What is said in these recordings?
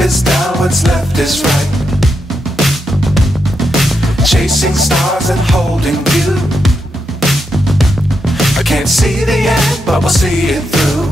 is down, what's left is right. Chasing stars and holding you. I can't see the end, but we'll see it through.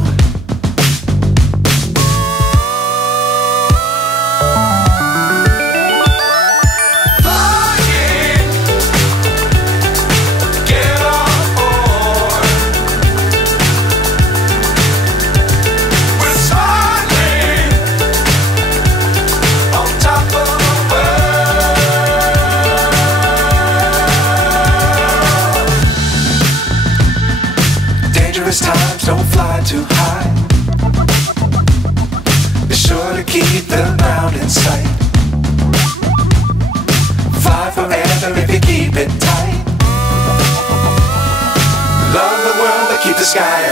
Dangerous times, don't fly too high. Be sure to keep the ground in sight. Fly forever if you keep it tight. Love the world, but keep the sky